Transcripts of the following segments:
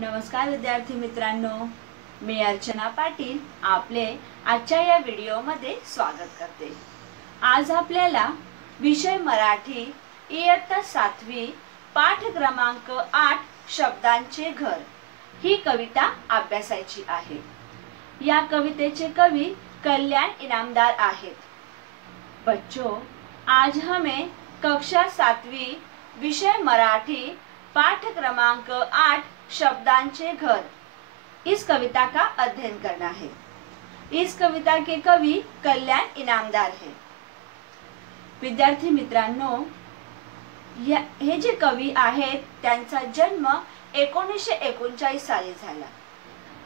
नमस्कार विद्यार्थी मित्रांनो, मी अर्चना पाटील आपले आजच्या या व्हिडिओमध्ये स्वागत करते। आज आपल्याला विषय मराठी इयत्ता 7वी पाठ क्रमांक 8 शब्दांचे घर ही कविता अभ्यासायची आहे। या कवितेचे कवी कल्याण इनामदार आहेत। बच्चों, आज हमें कक्षा 7वी विषय मराठी पाठ क्रमांक 8 शब्दांचे घर इस कविता का अध्ययन करना है। इस कविता के कवि कल्याण इनामदार है। विद्यार्थी मित्रांनो, हे जे कवी आहेत त्यांचा जन्म 1939 साली झाला।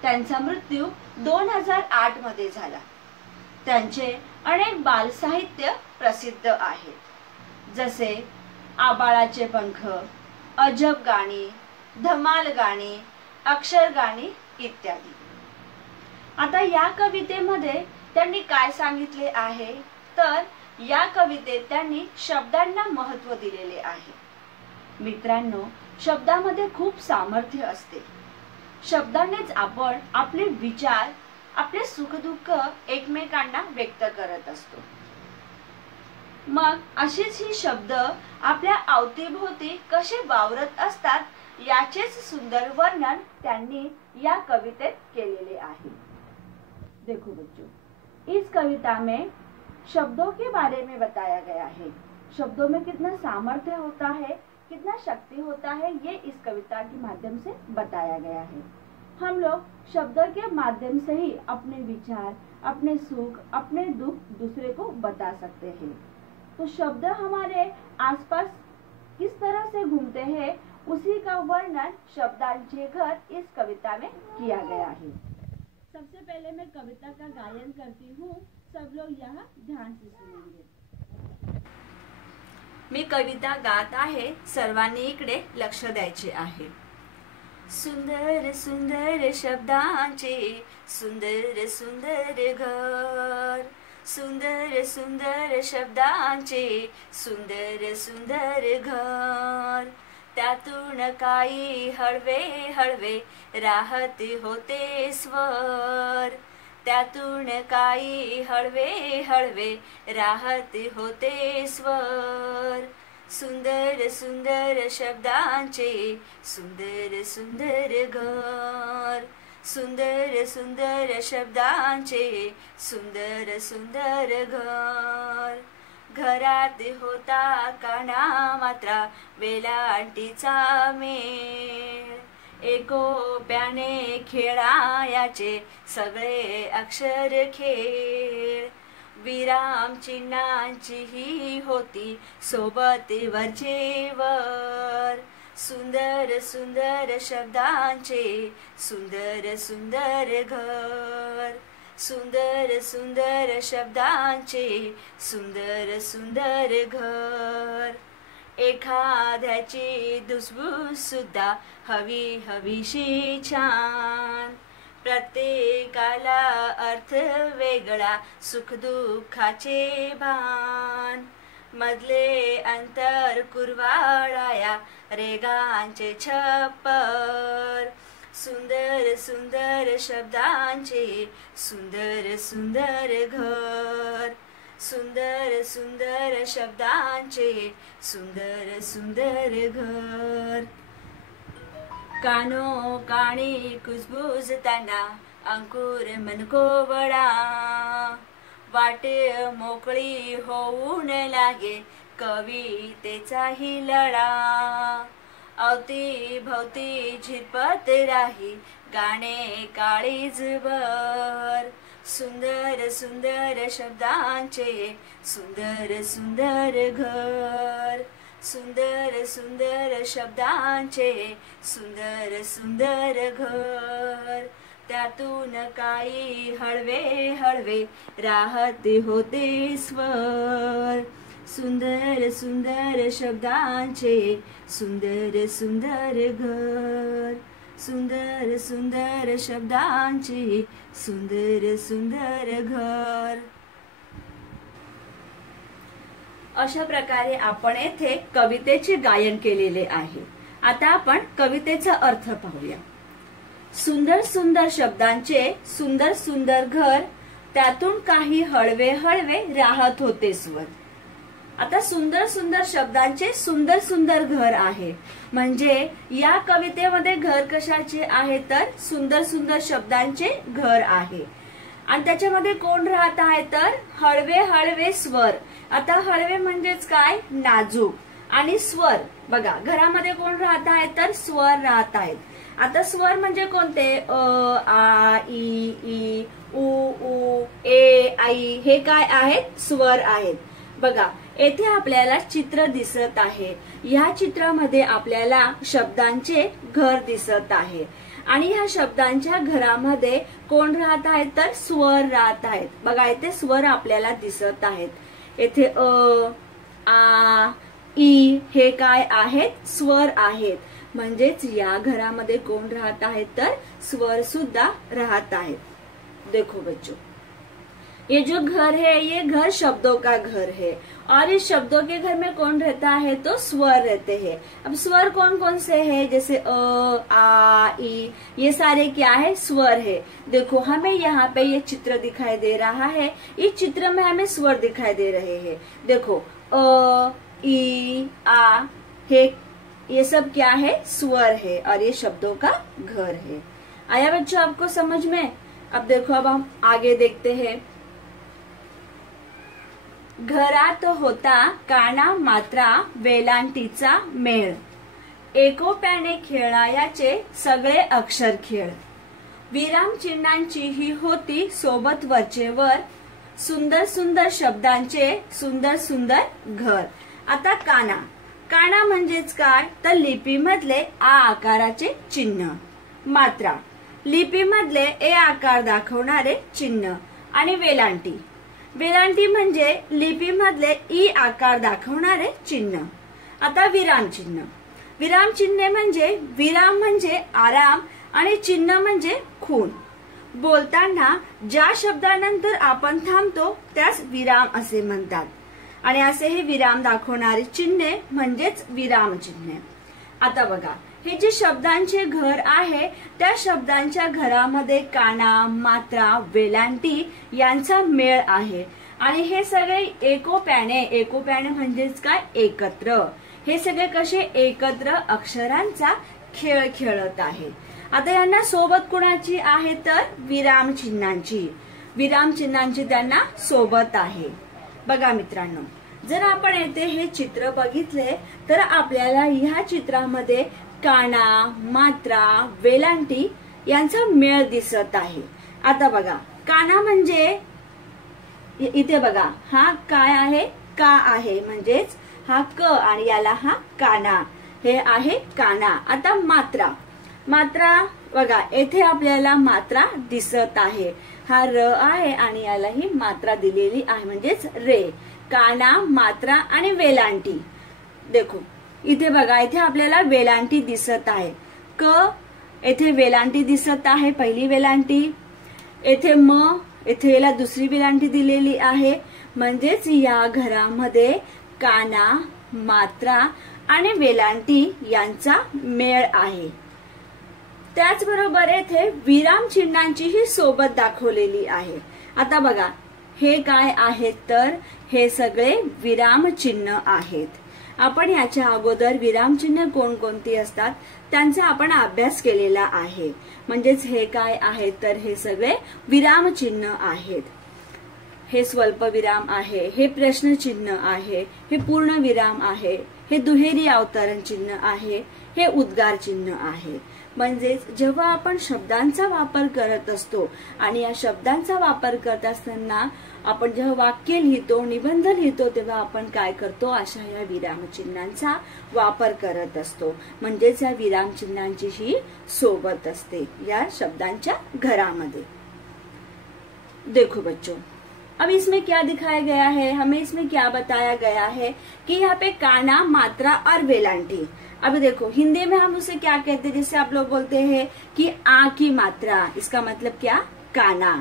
त्यांचा मृत्यू 2008 मध्ये झाला। त्यांचे अनेक बालसाहित्य प्रसिद्ध आहेत, जसे आबाळाचे पंख, अजब गाणी, धमाल गाणी, अक्षर गाणी इत्यादी। आता या कवितेमध्ये त्यांनी काय सांगितले आहे, तर या कवितेत त्यांनी शब्दांना महत्त्व दिलेले आहे। मित्रांनो, शब्दामध्ये खूप सामर्थ्य असते। शब्दांनीच आपण आपले विचार, आपले सुखदुःख एकमेकांना व्यक्त करत असतो। मग अशीच ही शब्द आपल्या अवतीभोवती कसे वावरत असतात याचेच सुंदर वर्णन त्यांनी या कवितेत केलेले आहे। देखो बच्चों, इस कविता में शब्दों के बारे में बताया गया है। शब्दों में कितना सामर्थ्य होता है, कितना शक्ति होता है, ये इस कविता के माध्यम से बताया गया है। हम लोग शब्दों के माध्यम से ही अपने विचार, अपने सुख, अपने दुख दूसरे को बता सकते हैं। तो शब्द हमारे आसपास किस तरह से घूमते हैं, उसी का वर्णन शब्दांचे घर इस कविता में किया गया है। सबसे पहले मैं कविता का गायन करती हूँ, सब लोग यहाँ ध्यान से सुनेंगे। मी कविता गात आहे, सर्वांनी इकडे लक्ष द्यायचे आहे। सुंदर सुंदर शब्दांचे सुंदर सुंदर घर, सुंदर सुंदर शब्दांचे सुंदर सुंदर घर, त्यातून काही हळवे हळवे राहत होते स्वर, त्यातून काही हळवे हळवे राहत होते स्वर, सुंदर सुंदर शब्दांचे सुंदर सुंदर घर, सुंदर सुंदर शब्दांचे सुंदर सुंदर घर, घरात होता काना मात्रा वेलांटीचा मेळ, एकोप्याने खेळायाचे सगळे अक्षर खेळ, विराम चिन्हांची ही होती सोबत वरचेवर, सुंदर सुंदर शब्दांचे सुंदर सुंदर घर, सुंदर सुंदर शब्दांचे सुंदर सुंदर घर, एखाद्याची दुसबूस सुद्धा हवी हवीशी छान, प्रत्येकाला अर्थ वेगळा सुख दुःखाचे भान, मधले अंतर कुरवाळाया रेगांचे छप्पर, सुंदर सुंदर शब्दांचे सुंदर सुंदर घर, सुंदर सुंदर शब्दांचे सुंदर सुंदर घर, कानो काणी कुजबुजताना अंकुर मन कोवळा, वाटे मोकळी होऊन लागे कवितेचाही लळा, अवती भवती झिरपत राही गाणे काळीजभर, सुंदर सुंदर शब्दांचे सुंदर सुंदर घर, सुंदर सुंदर शब्दांचे सुंदर सुंदर घर, त्यातून काही हळवे हळवे राहत होते स्वर, सुंदर सुंदर शब्दांचे सुंदर सुंदर घर, सुंदर सुंदर शब्दांचे सुंदर सुंदर घर। अशा प्रकारे आपण येथे कवितेचे गायन केलेले आहे। आता आपण कवितेचा अर्थ पाहूया। सुंदर सुंदर शब्दांचे सुंदर सुंदर घर, त्यातून काही हळवे हळवे राहत होते स्वर. आता सुंदर सुंदर शब्दांचे सुंदर सुंदर घर आहे, म्हणजे या कवितेमध्ये घर कशाचे आहे तर सुंदर सुंदर शब्दांचे घर आहे. आणि त्याच्यामध्ये कोण राहत आहे तर हळवे हळवे स्वर. आता हळवे म्हणजेच काय, नाजूक. आणि स्वर बघा, घरामध्ये कोण राहत आहे तर स्वर राहत आहेत. आता स्वर म्हणजे कोणते, अ आ ई ई उ ऊ ए आई, हे काय आहेत, स्वर आहेत. बघा येथे आपल्याला चित्र दिसत आहे. या चित्रामध्ये आपल्याला शब्दांचे घर दिसत आहे. आणि ह्या शब्दांच्या घरामध्ये कोण राहत आहेत तर स्वर राहत आहेत. बघा इथे स्वर आपल्याला दिसत आहेत. येथे अ आ ई हे काय आहेत, स्वर आहेत. म्हणजेच या घरामध्ये कोण राहत आहेत तर स्वर सुद्धा राहत आहेत. देखो बच्चों, ये जो घर है ये घर शब्दों का घर है, और इस शब्दों के घर में कौन रहता है तो स्वर रहते हैं. अब स्वर कौन कौन से हैं, जैसे अ आ ई, ये सारे क्या है, स्वर है. देखो हमें यहाँ पे ये चित्र दिखाई दे रहा है. इस चित्र में हमें स्वर दिखाई दे रहे हैं. देखो अ ई आ, ये सब क्या है, स्वर है, और ये शब्दों का घर है. आया बच्चों आपको समझ में. अब देखो, अब हम आगे देखते हैं. घरात होता काना मात्रा वेलांटीचा मेळ, एकोप्याने खेळायाचे सगळे अक्षर खेळ, विराम चिन्हांची ही होती सोबत वरचेवर, सुंदर सुंदर शब्दांचे सुंदर सुंदर घर. आता काना, काना म्हणजेच काय तर लिपीमधले आ आकाराचे चिन्ह. मात्रा, लिपीमधले ए आकार दाखवणारे चिन्ह. आणि वेलांटी, वेलांटी म्हणजे लिपीमधले ई आकार दाखवणारे चिन्ह. आता विराम चिन्ह, विराम चिन्ह म्हणजे विराम म्हणजे आराम आणि चिन्ह म्हणजे खूण. बोलताना ज्या शब्दानंतर आपण थांबतो त्यास विराम असे म्हणतात. आणि असे हे विराम दाखवणारे चिन्हे म्हणजेच विराम चिन्ह. आता बघा, हे जे शब्दांचे घर आहे त्या शब्दांच्या घरामध्ये काना, मात्रा, वेलांटी यांचा मेळ आहे. आणि हे सगळे एकोप्याने, एकोप्याने म्हणजेच काय, एकत्र. हे सगळे कसे एकत्र अक्षरांचा खेळ खेळत आहे. आता यांना सोबत कुणाची आहे तर विराम चिन्हांची, विराम चिन्हांची त्यांना सोबत आहे. बघा मित्रांनो, जर आपण येथे हे चित्र बघितले तर आपल्याला ह्या चित्रामध्ये काना, मात्रा, वेलांटी यांचा मेळ दिसत आहे. आता बघा, काना म्हणजे इथे बघा, हा काय आहे, का आहे, म्हणजेच हा क आणि याला हा काना, हे आहे काना. आता मात्रा, मात्रा बघा येथे आपल्याला मात्रा दिसत आहे. हा र आहे आणि याला ही मात्रा दिलेली आहे म्हणजेच रे. काना, मात्रा आणि वेलांटी. देखो इथे बघा, इथे आपल्याला वेलांटी दिसत आहे. क येथे वेलांटी दिसत आहे, पहिली वेलांटी. येथे म, येथे याला दुसरी वेलांटी दिलेली आहे. म्हणजेच या घरामध्ये काना, मात्रा आणि वेलांटी यांचा मेळ आहे. त्याचबरोबर येथे विराम चिन्हांची ही सोबत दाखवलेली आहे. आता बघा, हे काय आहेत तर हे सगळे विराम चिन्ह आहेत. आपण याच्या अगोदर विराम चिन्ह कोणकोणती असतात त्यांचा आपण अभ्यास केलेला आहे. म्हणजेच हे काय आहेत तर हे सगळे विराम चिन्ह आहेत. हे स्वल्प विराम आहे, हे प्रश्न चिन्ह आहे, हे पूर्ण विराम आहे, हे दुहेरी अवतरण चिन्ह आहे, हे उद्गार चिन्ह आहे. म्हणजेच जेव्हा आपण शब्दांचा वापर करत असतो आणि या शब्दांचा वापर करत असताना आपण जेव्हा वाक्य लिहितो, निबंध लिहितो, तेव्हा आपण काय करतो, अशा या विराम चिन्हांचा वापर करत असतो. म्हणजेच या विराम चिन्हांची ही सोबत असते या शब्दांच्या घरामध्ये. देखो बच्चों, अब इसमें क्या दिखाया गया है, हमें इसमें क्या बताया गया है कि यहाँ पे काना, मात्रा और वेलांटी. अभी देखो हिंदी में हम उसे क्या कहते हैं, जैसे आप लोग बोलते हैं कि आ की मात्रा, इसका मतलब क्या, काना.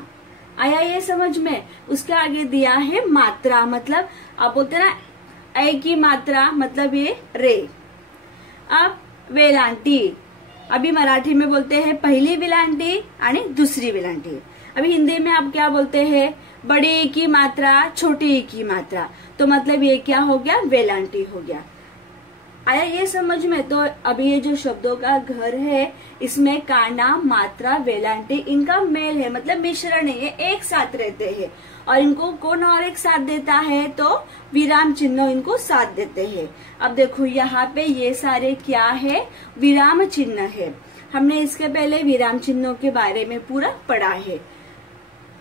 आया ये समझ में. उसके आगे दिया है मात्रा, मतलब आप बोलते ना ए की मात्रा, मतलब ये रे. अब वेलांटी, अभी मराठी में बोलते हैं पहली वेलांटी और दूसरी वेलांटी। अभी हिंदी में आप क्या बोलते हैं, बड़ी ई की मात्रा छोटी ई की मात्रा, तो मतलब ये क्या हो गया, वेलांटी हो गया। आया ये समझ में। तो अभी ये जो शब्दों का घर है इसमें काना मात्रा वेलांटी इनका मेल है, मतलब मिश्रण है, ये एक साथ रहते हैं। और इनको कौन और एक साथ देता है, तो विराम चिन्ह इनको साथ देते हैं। अब देखो यहाँ पे ये सारे क्या है, विराम चिन्ह है। हमने इसके पहले विराम चिन्हों के बारे में पूरा पढ़ा है।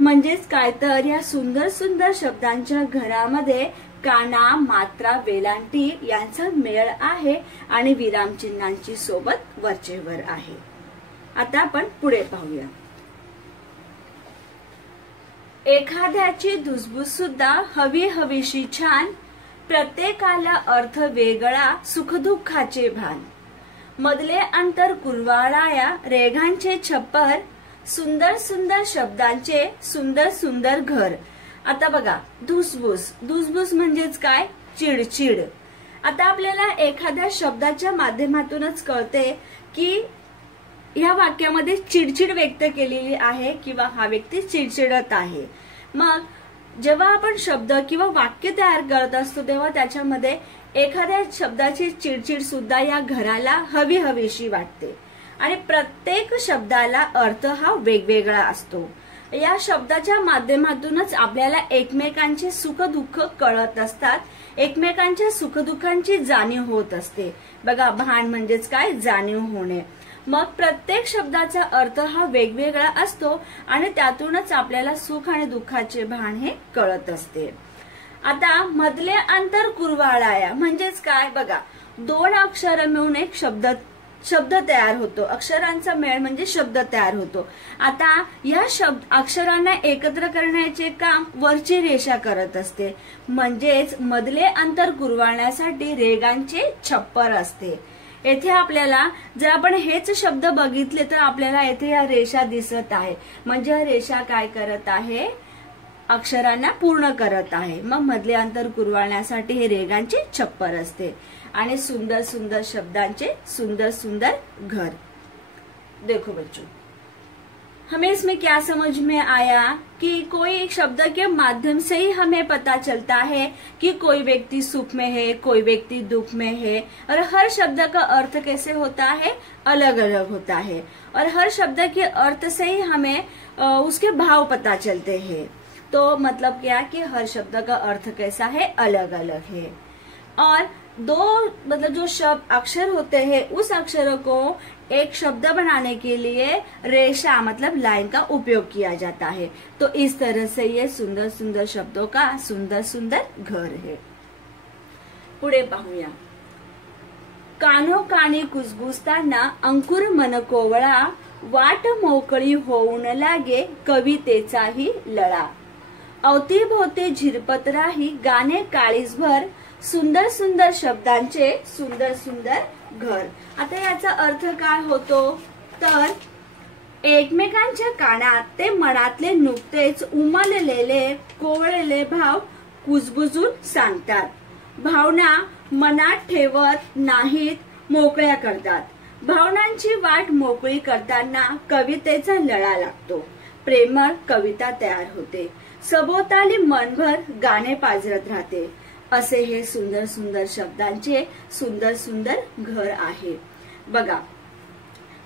म्हणजेच काय तर या सुंदर सुंदर शब्दांच्या घरामध्ये काना मात्रा वेलांटी यांचा मेळ आहे आणि विराम चिन्हांची सोबत वरचेवर आहे। आता आपण पुढे पाहूया। एखाद्याची धुसफूस सुद्धा हवी हवीशी छान, प्रत्येकाला अर्थ वेगळा सुखदुःखाचे भान, मधले अंतर कुरवाळाया रेघांचे छप्पर, सुंदर सुंदर शब्दांचे सुंदर सुंदर घर। आता बघा धुसफूस, धुसफूस म्हणजेच काय, चिडचिड। आता आपल्याला एखाद्या शब्दाच्या माध्यमातूनच कळते की या वाक्यामध्ये चिडचिड व्यक्त केलेली आहे किंवा हा व्यक्ती चिडचिडत आहे। मग जेव्हा आपण शब्द किंवा वाक्य तयार करत असतो तेव्हा त्याच्यामध्ये एखाद्या शब्दाची चिडचिड सुद्धा या घराला हवी हवीशी वाटते आणि प्रत्येक शब्दाला अर्थ हा वेगवेगळा असतो। या शब्दाच्या माध्यमातूनच आपल्याला एकमेकांचे सुख दुःख कळत असतात, एकमेकांच्या सुखदुःखांची जाणीव होत असते। बघा भान म्हणजेच काय, जाणीव होणे। मग प्रत्येक शब्दाचा अर्थ हा वेगवेगळा असतो आणि त्यातूनच आपल्याला सुख आणि दुःखाचे भान हे कळत असते। आता मधले अंतर कुरवाळाया म्हणजेच काय, बघा दोन अक्षर मिळून एक शब्द तयार होतो, अक्षरांचा मेळ म्हणजे शब्द तयार होतो। आता या अक्षरांना एकत्र करण्याचे काम वरची रेषा करत असते, म्हणजेच मधले अंतर कुरवाळण्यासाठी रेघांचे छप्पर असते। येथे आपल्याला जर आपण हेच शब्द बघितले तर आपल्याला येथे या रेषा दिसत आहे, म्हणजे या रेषा काय करत आहे, अक्षरांना पूर्ण करत आहे। मग मधले अंतर कुरवाळण्यासाठी हे रेघांचे छप्पर असते आणि सुंदर सुंदर शब्दांचे सुंदर सुंदर घर। देखो बच्चों, हमें इसमें क्या समझ में आया कि कोई एक शब्द के माध्यम से ही हमें पता चलता है कि कोई व्यक्ति सुख में है, कोई व्यक्ति दुख में है, और हर शब्द का अर्थ कैसे होता है, अलग अलग होता है। और हर शब्द के अर्थ से ही हमें उसके भाव पता चलते हैं। तो मतलब क्या कि हर शब्द का अर्थ कैसा है, अलग अलग है। और दो मतलब जो शब्द अक्षर होते हैं उस अक्षरों को एक शब्द बनाने के लिए रेशा मतलब लाइन का उपयोग किया जाता है। तो इस तरह से ये सुंदर सुंदर शब्दों का सुंदर सुंदर घर है। पुढे पाहूया। कानोकानी कुजबुजताना अंकुर मन कोवळा, वाट मोकळी होऊन लागे कवितेचाही लळा, अवतीभोवती झिरपत राही गाणे काळीजभर, सुंदर सुंदर शब्दांचे सुंदर सुंदर घर। आता याचा अर्थ काय होतो, तर एकमेकांच्या कानात ते मनातले नुकतेच उमललेले कोवळलेले भाव कुजबुजून सांगतात, भावना मनात ठेवत नाहीत, मोकळ्या करतात। भावनांची वाट मोकळी करताना कवितेचा लळा लागतो, प्रेमळ कविता तयार होते, सभोवताली मनभर गाणे पाजरत राहते। असे हे सुंदर सुंदर शब्दांचे सुंदर सुंदर घर आहे। बघा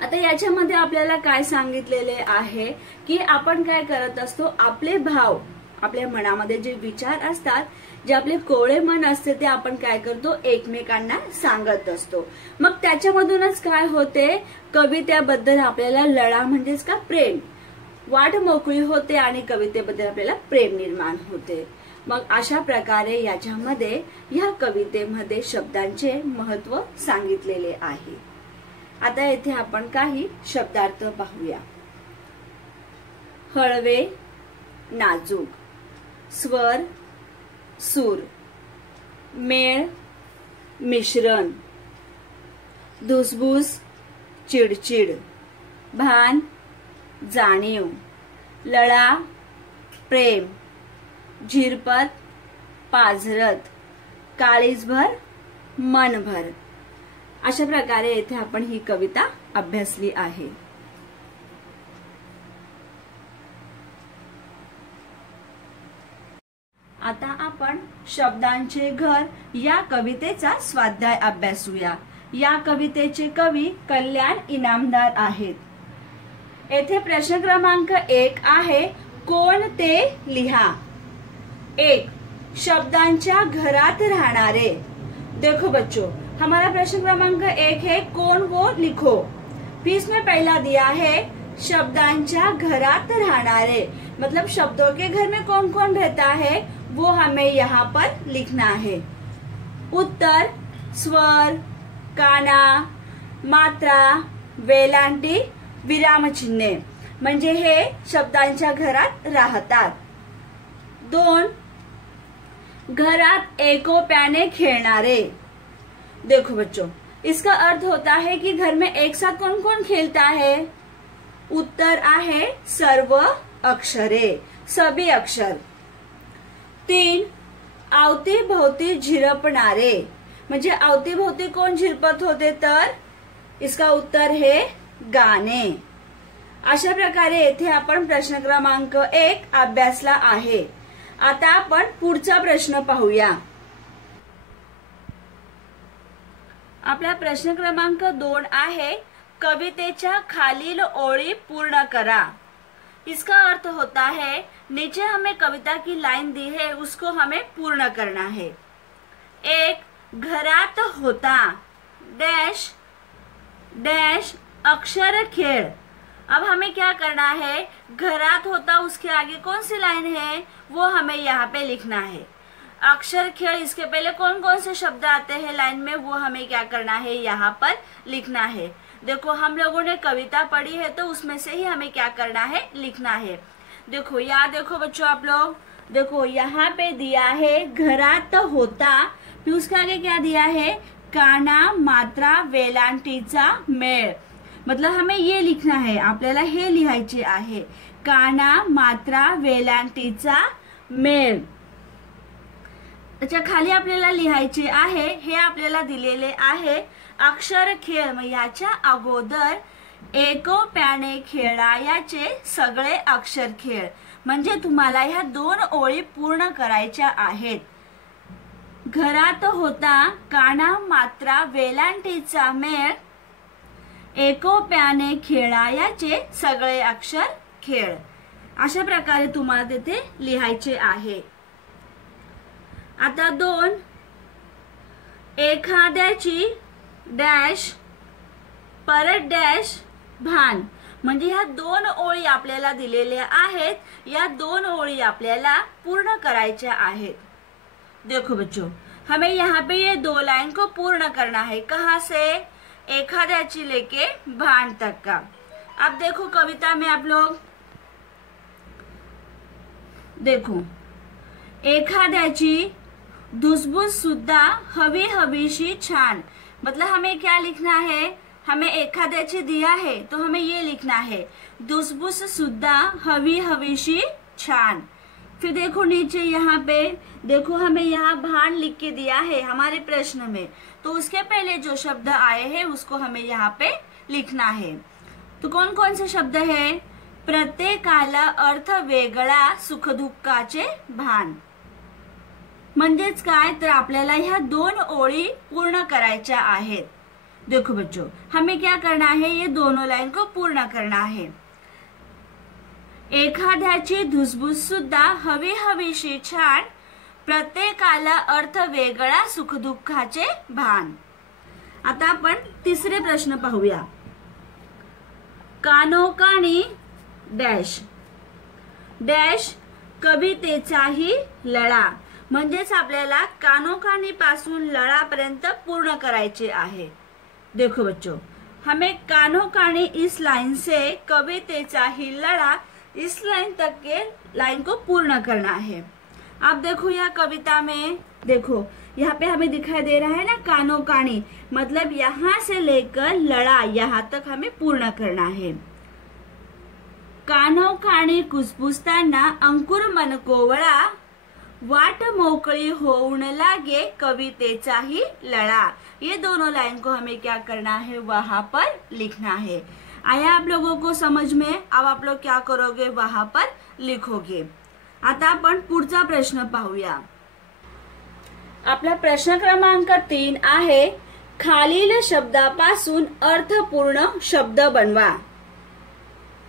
आता याच्यामध्ये आपल्याला काय सांगितलेले आहे की आपण काय करत असतो, आपले भाव, आपल्या मनामध्ये जे विचार असतात, जे आपले कोवळे मन असते ते आपण काय करतो, एकमेकांना सांगत असतो। मग त्याच्यामधूनच काय होते, कवितेबद्दल आपल्याला लळा म्हणजेच का प्रेम, वाट मोकळी होते आणि कवितेबद्दल आपल्याला प्रेम निर्माण होते। मग अशा प्रकारे याच्यामध्ये या कवितेमध्ये शब्दांचे महत्व सांगितलेले आहे। आता येथे आपण काही शब्दार्थ पाहूया। हळवे नाजूक, स्वर सूर, मेळ मिश्रण, धुसफूस चिडचिड, भान जाणीव, लळा प्रेम, झिरपत पाझरत, काळीजभर मनभर। अशा प्रकारे येथे आपण ही कविता अभ्यासली आहे। आता आपण शब्दांचे घर या कवितेचा स्वाध्याय अभ्यासूया। या कवितेचे कवी कल्याण इनामदार आहेत। येथे प्रश्न क्रमांक 1 आहे, कोण ते लिहा। 1. शब्दांच्या घरात राहणारे। देखो बच्चों, हमारा प्रश्न क्रमांक 1 है कौन वो लिखो। फिर इसमें पहला दिया है शब्दांच्या घरात राहणारे, मतलब शब्दों के घर में कौन कौन रहता है वो हमें यहाँ पर लिखना है। उत्तर स्वर, काना, मात्रा, वेलांटी, विरामचिन्हे म्हणजे हे शब्दांच्या घरात राहतात। 2. घरात एकोप्याने खेळणारे। देखो बच्चों, इसका अर्थ होता है कि घर में एक साथ कौन कौन खेलता है। उत्तर आहे सर्व अक्षरे, सभी अक्षर। 3. अवतीभोवती झिरपणारे, म्हणजे अवतीभोवती कोण झिरपत होते, तर इसका उत्तर है गाणे। अशा प्रकारे येथे आपण प्रश्न क्रमांक 1 अभ्यासला आहे। आता आपण पुढचा प्रश्न पाहूया। आपला प्रश्न क्रमांक 2 आहे, कवितेच्या खालील ओळी पूर्ण करा। इसका अर्थ होता है नीचे हमें कविता की लाइन दी है, उसको हमें पूर्ण करना है। 1. घरात होता डैश डैश अक्षर खेळ। अब हमें क्या करना है, घरात होता उसके आगे कौन सी लाइन है वो हमें यहाँ पे लिखना है। अक्षर खेळ इसके पहले कौन कौन से शब्द आते हैं लाइन में वो हमें क्या करना है, यहाँ पर लिखना है। देखो हम लोगों ने कविता पढ़ी है तो उसमें से ही हमें क्या करना है, लिखना है। देखो यहाँ देखो बच्चों, आप लोग देखो यहाँ पे दिया है घरात होता, फिर उसके आगे क्या दिया है, काना, मात्रा, वेलांटीचा मेळ। मतलब हमें ये लिखना है, आपल्याला हे लिहायचे आहे, काना, मात्रा, वेलांटीचा मेळ। त्याच्या खाली आपल्याला लिहायचे आहे, हे आपल्याला दिलेले आहे अक्षर खेळ। मग याच्या अगोदर एकोप्याने खेळायाचे सगळे अक्षर खेळ, म्हणजे तुम्हाला ह्या 2 ओळी पूर्ण करायच्या आहेत। घरात होता, काना, मात्रा, वेलांटीचा मेळ, एकोप्याने खेळायाचे सगळे अक्षर खेळ। अशा प्रकारे तुम्हाला तिथे लिहायचे आहे। आता 2. एखाद्याची डॅश परत डॅश भान, म्हणजे ह्या 2 ओळी आपल्याला दिलेल्या आहेत, या 2 ओळी आपल्याला पूर्ण करायच्या आहेत। देखो बच्चों, हमें यहाँ पे ये 2 लाइन को पूर्ण करना है। कहाँ से, एखाद्याची लेके भान तक का। अब देखो कविता में आप लोग देखो, एखाद्याची धुसफूस सुद्धा हवी हवीशी छान, मतलब हमें क्या लिखना है, हमें एखाद्याची दिया है तो हमें ये लिखना है धुसफूस सुद्धा हवी हवीशी छान। फिर देखो नीचे यहाँ पे देखो, हमें यहाँ भान लिख के दिया है हमारे प्रश्न में, तो उसके पहले जो शब्द आए हैं उसको हमें यहाँ पे लिखना है। तो कौन कौन से शब्द है, प्रत्येकाला अर्थ वेगळा सुखदुःखाचे भान। म्हणजेच काय, तर आपल्याला ह्या 2 ओळी पूर्ण करायच्या आहेत। देखो बच्चों, हमें क्या करना है, ये दोनों लाइन को पूर्ण करना है। एखाद्याची धुसफूस सुद्धा हवी हवीशी छान, प्रत्येकाला अर्थ वेगळा सुखदुःखाचे भान। आता आपण तिसरे प्रश्न पाहूया। कानोकानी डॅश डॅश कवितेचाही लळा, म्हणजेच आपल्याला कानोकानी पासून लळापर्यंत पूर्ण करायचे आहे। देखो बच्चों, हमें कानोकानी इस लाइन से कवितेचाही लड़ा इस लाइन तक के लाइन को पूर्ण करना है। आप देखो यह कविता में देखो, यहाँ पे हमें दिखाई दे रहा है ना कानोकानी, मतलब यहाँ से लेकर लड़ा यहाँ तक हमें पूर्ण करना है। कानोकानी कुसबुसताना अंकुर मन कोवळा, वाट मोकळी होऊन लागे कवितेचाही लळा। ये दोनों लाइन को हमें क्या करना है, वहां पर लिखना है। आया आप लोगों को समझ में? अब आप लोग क्या करोगे, वहां पर लिखोगे। आता आपण पुढचा प्रश्न पाहूया। आपला प्रश्न क्रमांक 3 आहे, खालील शब्दापासून अर्थपूर्ण शब्द बनवा।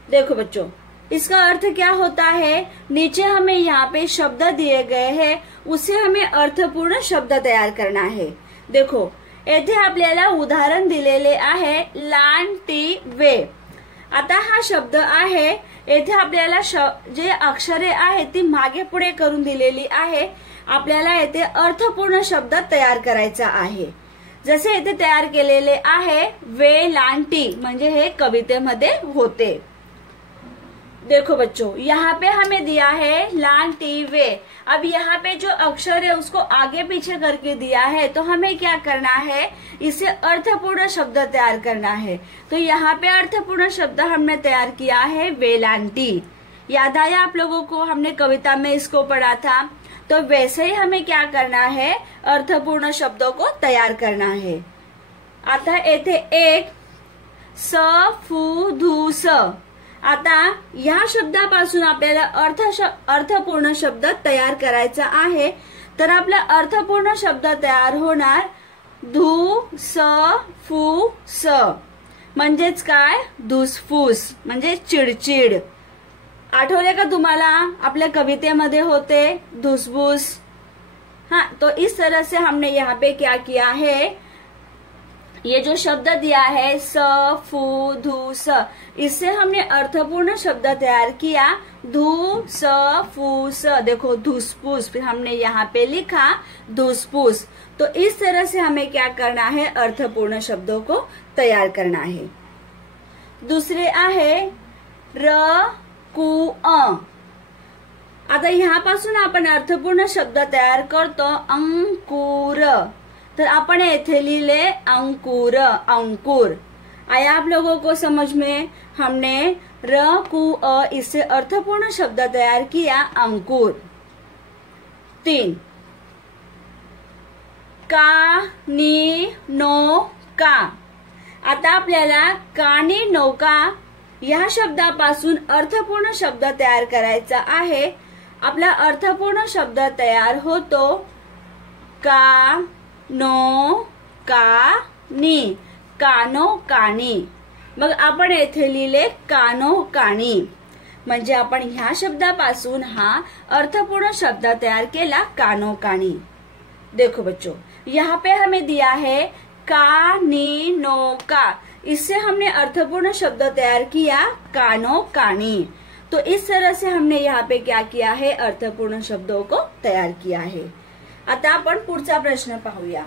देखो बच्चों, इसका अर्थ क्या होता है, नीचे हमें यहाँ पे शब्द दिए गए हैं, उसे हमें अर्थपूर्ण शब्द तयार करना है। देखो येथे आपल्याला उदाहरण दिलेले आहे, लांटी वे। आता हा शब्द आहे, येथे आपल्याला जे अक्षरे आहेत ती मागे पुढे करून दिलेली आहे। आपल्याला येथे अर्थपूर्ण शब्द तयार करायचा आहे। जसे येथे तयार केलेले आहे, वे लांटी, म्हणजे हे कवितेमध्ये होते। देखो बच्चों, यहाँ पे हमें दिया है लांटी वे। अब यहाँ पे जो अक्षर है उसको आगे पीछे करके दिया है, तो हमें क्या करना है, इसे अर्थपूर्ण शब्द तैयार करना है। तो यहाँ पे अर्थपूर्ण शब्द हमने तैयार किया है वेलांटी। याद आया आप लोगों को, हमने कविता में इसको पढ़ा था। तो वैसे ही हमें क्या करना है, अर्थपूर्ण शब्दों को तैयार करना है। आता येथे एक स फु धु स। आता या शब्दापासून आपल्याला अर्थपूर्ण शब्द तयार करायचा आहे। तर आपला अर्थपूर्ण शब्द तयार होणार धु स फु स, म्हणजेच काय, धुसफूस, म्हणजे चिडचिड। आठवले का तुम्हाला, आपल्या कवितेमध्ये होते धुसफूस। हाँ, तो इस तरह से हमने यहाँ पे क्या किया है, ये जो शब्द दिया है स फु धु स, इससे हमने अर्थपूर्ण शब्द तैयार किया, धु स फु स। देखो धुसफूस, फिर हमने यहाँ पे लिखा धुसफूस। तो इस तरह से हमें क्या करना है, अर्थपूर्ण शब्दों को तैयार करना है। दूसरे आहे र कु अ। आता ह्यापासून आपण अर्थपूर्ण शब्द तयार करतो, अंकुर। तो अपन येथे लिहिले अंकुर, अंकुर। आया आप लोगों को समझ में? हमने र कु अ इससे अर्थपूर्ण शब्द तैयार किया, अंकुर। 3 का नी नो का। आता आपल्याला कानी नौका या शब्दापासून अर्थपूर्ण शब्द तयार करायचा आहे। आपला अर्थपूर्ण शब्द तयार होतो का नो का नी, कानो कानी। मग आपण येथे लिहिले कानो कानी, म्हणजे आपण ह्या शब्दापासून हा अर्थपूर्ण शब्द तयार केला, कानो कानी। देखो बच्चों, यहाँ पे हमें दिया है का नी नो का, इससे हमने अर्थपूर्ण शब्द तैयार किया, कानो कानी। तो इस तरह से हमने यहाँ पे क्या किया है, अर्थपूर्ण शब्दों को तैयार किया है। आता आपण पुढचा प्रश्न पाहूया।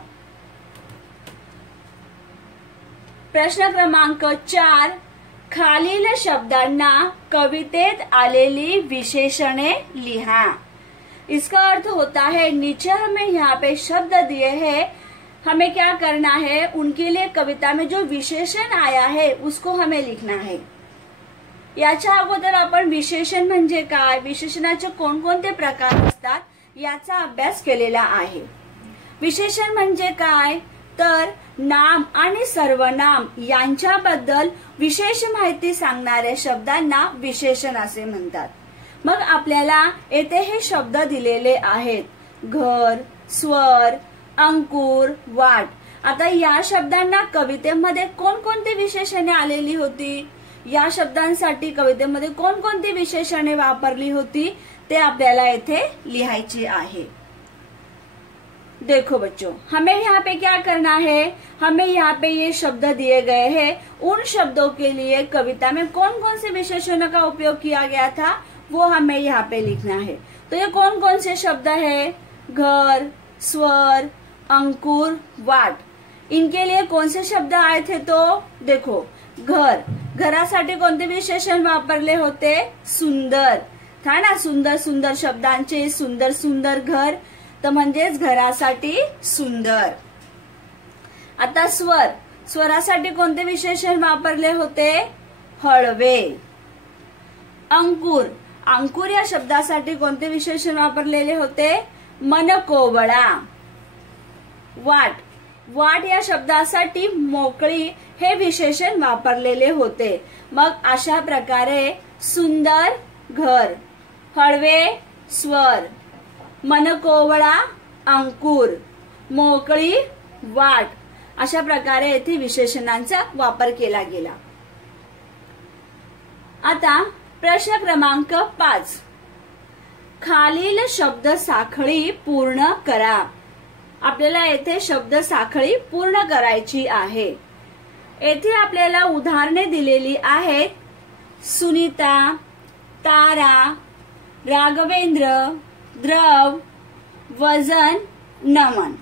प्रश्न क्रमांक 4, खालील शब्दांना कवितेत आलेली विशेषणे लिहा। इसका अर्थ होता है, नीचे हमें यहाँ पे शब्द दिए हैं, हमें क्या करना है, उनके लिए कविता में जो विशेषण आया है उसको हमें लिखना है। याच्या अगोदर आपण विशेषण म्हणजे काय, विशेषणाचे कोणकोणते प्रकार असतात याचा अभ्यास केलेला आहे। विशेषण म्हणजे काय, तर नाम आणि सर्वनाम यांच्याबद्दल विशेष माहिती सांगणाऱ्या शब्दांना विशेषण असे म्हणतात। मग आपल्याला येथे हे शब्द दिलेले आहेत, घर, स्वर, अंकुर, वाट। आता या शब्दांना कवितेमध्ये कोणकोणती विशेषणे आलेली होती, या शब्दांसाठी कवितेमध्ये कोणकोणती विशेषणे वापरली होती ते आपल्याला येथे लिहायचे आहे। देखो बच्चों, हमें यहाँ पे क्या करना है, हमें यहाँ पे ये शब्द दिए गए हैं, उन शब्दों के लिए कविता में कौन कौन से विशेषणों का उपयोग किया गया था वो हमें यहाँ पे लिखना है। तो ये कौन कौन से शब्द है, घर, स्वर, अंकुर, वाट। इनके लिए कौन से शब्द आए थे, तो देखो घर, घरासाठी कोणते विशेषण वापरले होते, सुंदर था ना, सुंदर सुंदर शब्दांचे सुंदर सुंदर घर, तर म्हणजेच घरासाठी सुंदर। आता स्वर, स्वरासाठी कोणते विशेषण वापरले होते, हळवे। अंकुर, अंकुर या शब्दासाठी कोणते विशेषण वापरलेले होते, मनकोवळा। वाट, वाट या शब्दासाठी मोकळी हे विशेषण वापरलेले होते। मग अशा प्रकारे सुंदर घर, हळवे स्वर, मनकोवळा अंकुर, मोकळी वाट अशा प्रकारे येथे विशेषणांचा वापर केला गेला। आता प्रश्न क्रमांक 5, खालील शब्द साखळी पूर्ण करा। आपल्याला येथे शब्द साखळी पूर्ण करायची आहे। येथे आपल्याला उदाहरणे दिलेली आहेत। सुनीता, तारा, राघवेंद्र, द्रव, वजन, नमन।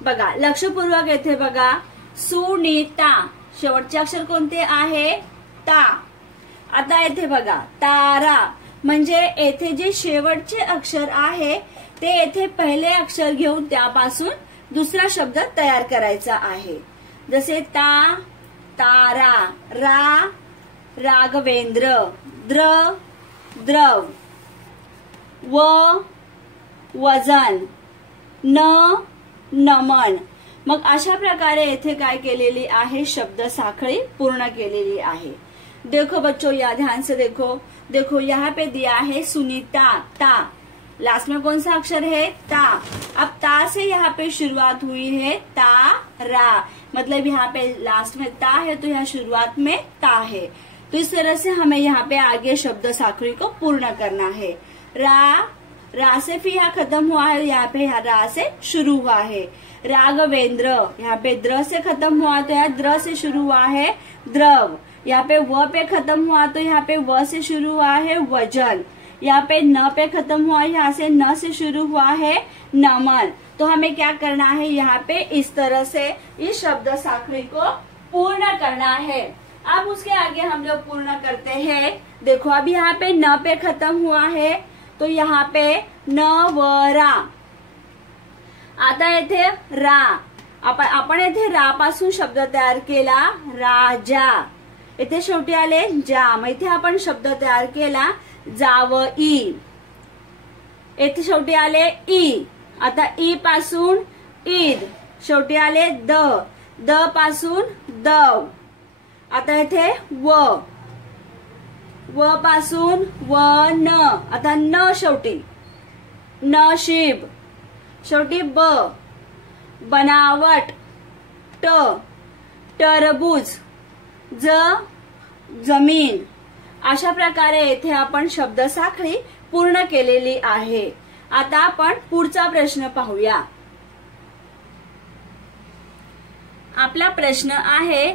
बघा लक्षपूर्वक येथे बघा, सुनीता शेवटचे अक्षर कोणते आहे? ता। आता येथे बघा तारा म्हणजे येथे जे शेवटचे अक्षर आहे ते येथे पहिले अक्षर घेऊन त्यापासून दुसरा शब्द तयार करायचा आहे। जसे ता, तारा, रा, राघवेंद्र, द्रव, वजन, नमन। मग अशा प्रकारे येथे काय केलेली आहे? शब्द साखळी पूर्ण केलेली आहे। देखो बच्चों, या ध्यान से देखो यहाँ पे दिया है सुनीता, ता, लास्ट में कौन सा अक्षर है? ता। अब ता से यहाँ पे शुरुआत हुई है तारा, मतलब यहाँ पे लास्ट में ता है तो यहाँ शुरुआत में ता है। तो इस तरह से हमें यहाँ पे आगे शब्द साखड़ी को पूर्ण करना है। रा से फिर यहाँ खत्म हुआ है, यहाँ पे रा से शुरू हुआ है। राघवेंद्र, यहाँ पे द्र से खत्म हुआ तो यहाँ द्र से शुरू हुआ है द्रव। यहाँ पे व पे खत्म हुआ तो यहाँ पे व से शुरू हुआ है वजन। यहाँ पे न पे खत्म हुआ, यहाँ से न से शुरू हुआ है नमन। तो हमें क्या करना है? यहाँ पे इस तरह से इस शब्द साखड़ी को पूर्ण करना है। अब उसके आगे हम लोग पूर्ण करते हैं। देखो अब यहाँ पे न पे खत्म हुआ है तो यहाँ पे नवरा। आता येथे रा, आपण येथे रा पासून शब्द तयार केला राजा। इथे शेवटी आले जा, मग इथे आपण शब्द तयार केला जावई। इथे शेवटी आले ई। आता ई पासून ईद, शेवटी आले द पासून दव। आता इथे व पासून वन, आता न शेवटी नशीब, शेवटी बनावट, टरबूज, जमीन। अशा प्रकारे येथे आपण शब्द साखळी पूर्ण केलेली आहे। आता आपण पुढचा प्रश्न पाहूया। आपला प्रश्न आहे,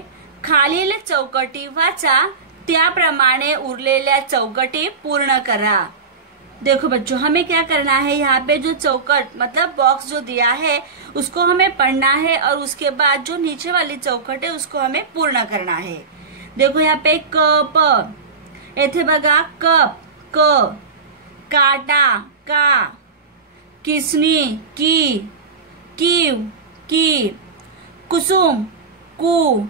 खालील चौकटी वाचा, त्याप्रमाणे उरलेल्या चौकटी पूर्ण करा। देखो बच्चों, हमें क्या करना है? यहाँ पे जो चौकट मतलब बॉक्स जो दिया है उसको हमें पढ़ना है और उसके बाद जो नीचे वाली चौकट है उसको हमें पूर्ण करना है। देखो यहाँ पे कप, येथे बघा कप, क, काटा, का, किसनी, की, कुसुम, कु,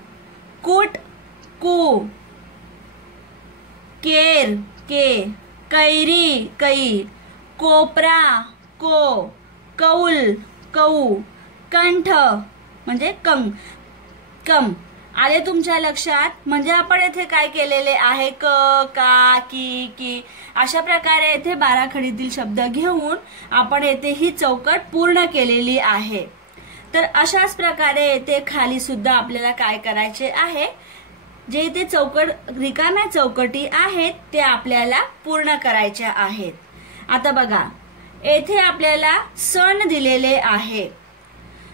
कुट, कु, केर, के, कैरी, कई, कोपरा, को, कौल, कऊ, कंठ म्हणजे कम। आले तुमच्या लक्षात? म्हणजे आपण येथे काय केलेले आहे? क, का, की अशा प्रकारे येथे 12 खडीतील शब्द घेऊन आपण येथे ही चौकट पूर्ण केलेली आहे। तर अशाच प्रकारे येथे खाली सुद्धा आपल्याला काय करायचे आहे? जे इथे रिकाम्या चौकटी आहेत ते आपल्याला पूर्ण करायच्या आहेत। आता बघा येथे आपल्याला सण दिलेले आहे।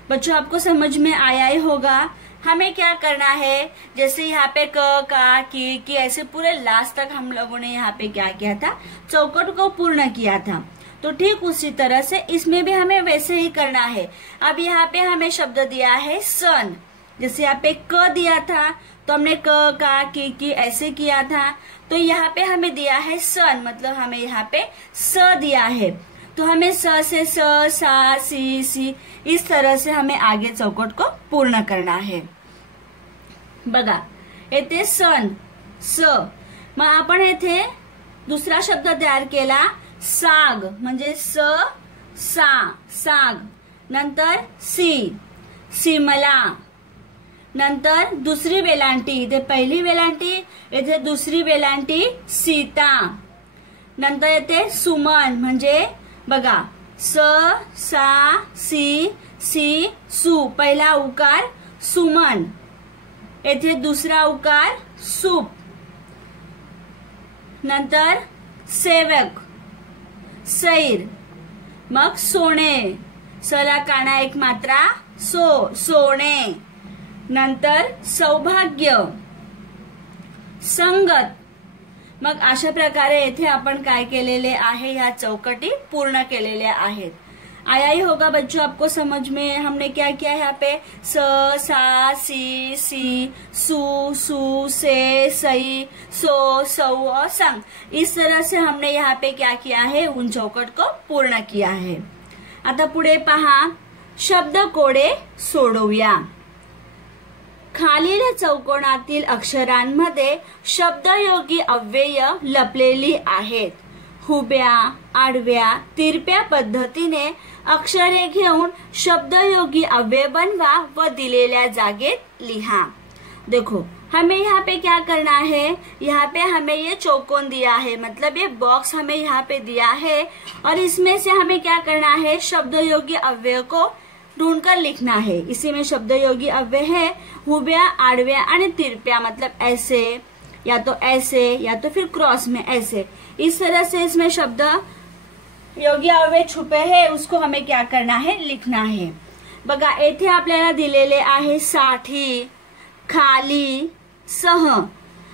बच्चों आपको समझ में आया ही होगा। हमें क्या करना है? जैसे यहाँ पे क, का, की ऐसे पूरे लास्ट तक हम लोगों ने यहाँ पे क्या किया था? चौकट को पूर्ण किया था। तो ठीक उसी तरह से इसमें भी हमें वैसे ही करना है। अब यहाँ पे हमें शब्द दिया है सन। जैसे यहाँ पे क दिया था तो हमने क, का, की ऐसे किया था। तो यहाँ पे हमें दिया है सन, मतलब हमें यहाँ पे स दिया है। तो हमें स से स, सा, सी इस तरह से हमें आगे चौकट को पूर्ण करना है। बघा येथे सन, स, मग आपण येथे दुसरा शब्द तयार केला साग, म्हणजे स, सा, साग। नंतर सी, सिमला। नंतर दुसरी वेलांटी, इथे पहिली वेलांटी, इथे दुसरी वेलांटी सीता। नंतर येते सुमन म्हणजे बघा स सा सी सी सु, पहिला उकार सुमन, येथे दुसरा उकार सूप। नंतर सेवक सैर, मग सोने, सला काना एक मात्रा सो, सोने। नंतर सौभाग्य, संगत। मग अशा प्रकारे येथे आपण काय केलेले आहे, ह्या चौकटी पूर्ण केलेल्या आहेत। आया ही होगा बच्चों आपको समझ में? हमने क्या किया है यहाँ पे, स सा सी सी सु सु से सई सो सौ और संग, इस तरह से हमने यहाँ पे क्या किया है, उन चौकट को पूर्ण किया है। आता पुढे पहा, शब्द कोडे सोडवूया। खालील चौकोनातील अक्षरांमध्ये शब्दयोगी अव्यय लपलेली आहेत। उभ्या, आडव्या, तिरप्या पद्धतीने अक्षरे घेऊन शब्दयोगी अव्यय बनवा व दिलेल्या जागेत लिहा। देखो हमें यहाँ पे क्या करना है, यहाँ पे हमें ये चौकोन दिया है, मतलब ये बॉक्स हमें यहाँ पे दिया है और इसमें से हमें क्या करना है, शब्दयोगी अव्यय को ढूंढकर लिखना है। इसी में शब्दयोगी अव्यय है उभ्या, आडव्या आणि तिरप्या, मतलब ऐसे या तो ऐसे या तो फिर क्रॉस में ऐसे, इस तरह से इसमें शब्द योगी अव्यय छुपे हैं, उसको हमें क्या करना है, लिखना है। बघा येथे आपल्याला दिलेले आहे साठी, खाली, सह।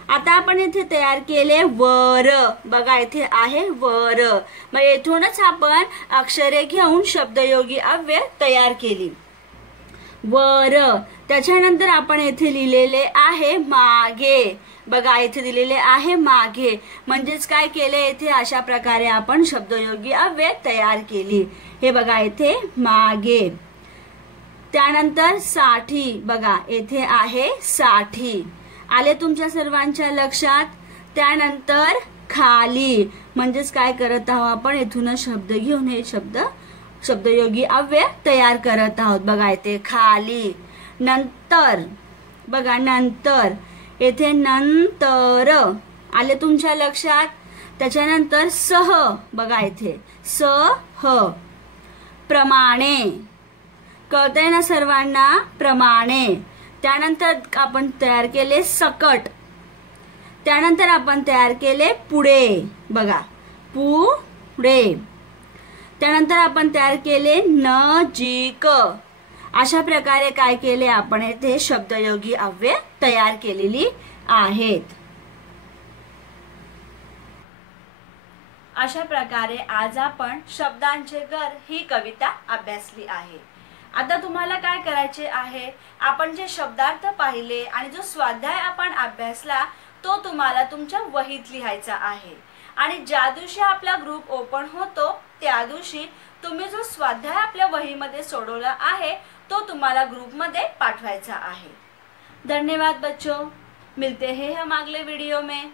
आता आपण इथे तयार केले वर, बघा इथे आहे वर, मग येथूनच आपण अक्षरे घेऊन शब्दयोगी अव्यय तयार केली वर। त्याच्यानंतर आपण येथे लिहिलेले आहे मागे, बघा इथे दिलेले आहे मागे, म्हणजेच काय केले, इथे अशा प्रकारे आपण शब्दयोगी अव्यय तयार केली। हे बघा इथे मागे। त्यानंतर साठी, बघा येथे आहे साठी, आले तुमच्या सर्वांच्या लक्षात। त्यानंतर खाली, म्हणजेच काय करत आहोत आपण, इथूनच शब्द घेऊन हे शब्दयोगी अव्यय तयार करत आहोत। बघा इथे खाली। नंतर, बघा नंतर, येथे नंतर, आले तुमच्या लक्षात। त्याच्यानंतर सह, बघा इथे सह। प्रमाणे, कळतंय ना सर्वांना, प्रमाणे। त्यानंतर आपण तयार केले सकट, त्यानंतर आपण तयार केले पुढे, बघा पुढे। त्यानंतर आपण तयार केले नजीक। अशा प्रकारे काय केले आपण, येथे शब्दयोगी अव्यय तयार केलेली आहेत। अशा प्रकारे आज आपण शब्दांचे घर ही कविता अभ्यासली आहे। आता तुम्हाला काय करायचे आहे, आपण जे शब्दार्थ पाहिले आणि जो स्वाध्याय आपण अभ्यासला तो तुम्हाला तुमच्या वहीत लिहायचा आहे आणि ज्या दिवशी आपला ग्रुप ओपन होतो त्या दिवशी तुम्ही जो स्वाध्याय आपल्या वहीमध्ये सोडवला आहे तो तुम्हाला ग्रुप मध्ये पाठवायचा आहे। धन्यवाद बच्चों, मिलते हैं हम अगले वीडियो में।